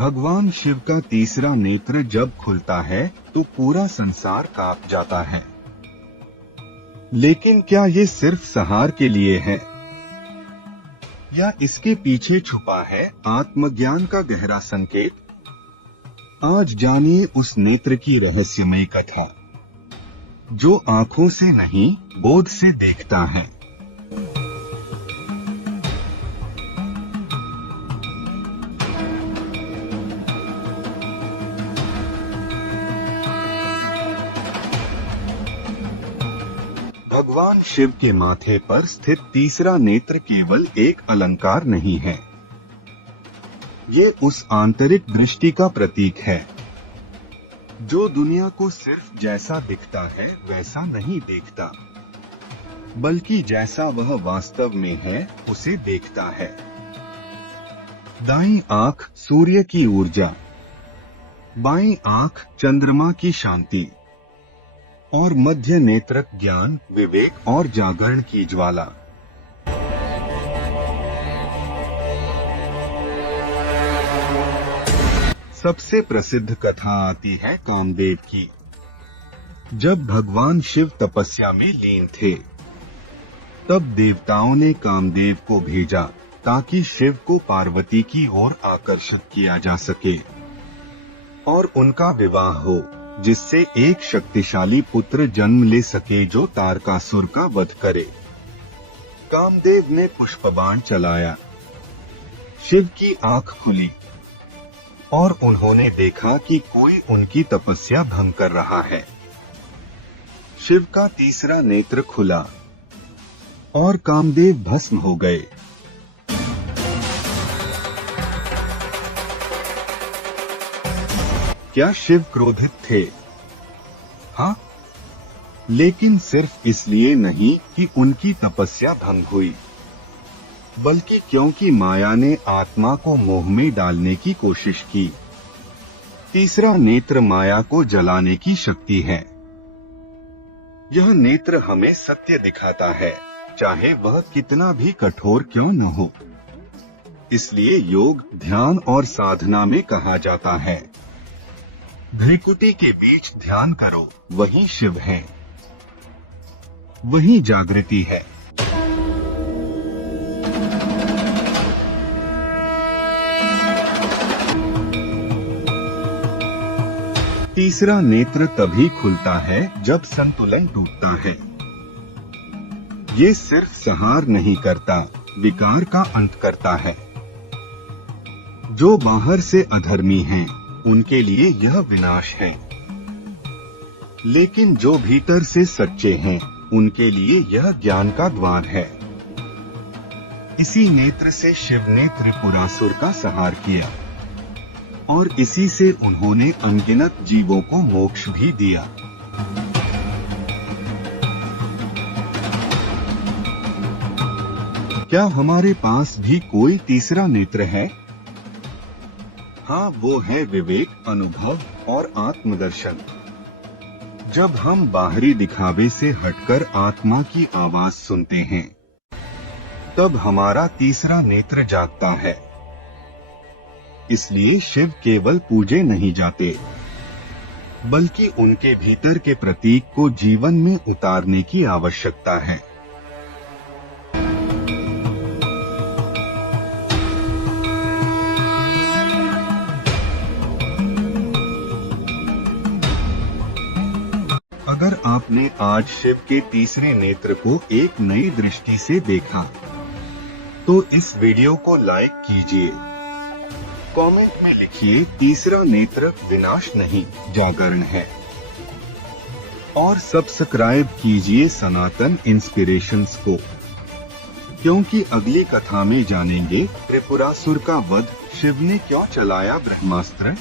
भगवान शिव का तीसरा नेत्र जब खुलता है तो पूरा संसार कांप जाता है। लेकिन क्या ये सिर्फ संहार के लिए है या इसके पीछे छुपा है आत्मज्ञान का गहरा संकेत? आज जानिए उस नेत्र की रहस्यमय कथा जो आंखों से नहीं बोध से देखता है। भगवान शिव के माथे पर स्थित तीसरा नेत्र केवल एक अलंकार नहीं है, ये उस आंतरिक दृष्टि का प्रतीक है जो दुनिया को सिर्फ जैसा दिखता है वैसा नहीं देखता, बल्कि जैसा वह वास्तव में है उसे देखता है। दाईं आंख सूर्य की ऊर्जा, बाईं आंख चंद्रमा की शांति और मध्य नेत्र ज्ञान, विवेक और जागरण की ज्वाला। सबसे प्रसिद्ध कथा आती है कामदेव की। जब भगवान शिव तपस्या में लीन थे, तब देवताओं ने कामदेव को भेजा ताकि शिव को पार्वती की ओर आकर्षित किया जा सके और उनका विवाह हो, जिससे एक शक्तिशाली पुत्र जन्म ले सके जो तारकासुर का वध करे। कामदेव ने पुष्पबाण चलाया, शिव की आंख खुली और उन्होंने देखा कि कोई उनकी तपस्या भंग कर रहा है। शिव का तीसरा नेत्र खुला और कामदेव भस्म हो गए। क्या शिव क्रोधित थे? हाँ, लेकिन सिर्फ इसलिए नहीं कि उनकी तपस्या भंग हुई, बल्कि क्योंकि माया ने आत्मा को मोह में डालने की कोशिश की। तीसरा नेत्र माया को जलाने की शक्ति है। यह नेत्र हमें सत्य दिखाता है, चाहे वह कितना भी कठोर क्यों न हो। इसलिए योग, ध्यान और साधना में कहा जाता है, भ्रिकुटी के बीच ध्यान करो, वही शिव है, वही जागृति है। तीसरा नेत्र तभी खुलता है जब संतुलन टूटता है। ये सिर्फ संहार नहीं करता, विकार का अंत करता है। जो बाहर से अधर्मी हैं, उनके लिए यह विनाश है, लेकिन जो भीतर से सच्चे हैं, उनके लिए यह ज्ञान का द्वार है। इसी नेत्र से शिव ने त्रिपुरासुर का संहार किया और इसी से उन्होंने अनगिनत जीवों को मोक्ष भी दिया। क्या हमारे पास भी कोई तीसरा नेत्र है? हाँ, वो है विवेक, अनुभव और आत्मदर्शन। जब हम बाहरी दिखावे से हटकर आत्मा की आवाज सुनते हैं, तब हमारा तीसरा नेत्र जागता है। इसलिए शिव केवल पूजे नहीं जाते, बल्कि उनके भीतर के प्रतीक को जीवन में उतारने की आवश्यकता है। अगर आपने आज शिव के तीसरे नेत्र को एक नई दृष्टि से देखा, तो इस वीडियो को लाइक कीजिए, कमेंट में लिखिए तीसरा नेत्र विनाश नहीं जागरण है, और सब्सक्राइब कीजिए सनातन इंस्पिरेशंस को, क्योंकि अगली कथा में जानेंगे त्रिपुरासुर का वध, शिव ने क्यों चलाया ब्रह्मास्त्र।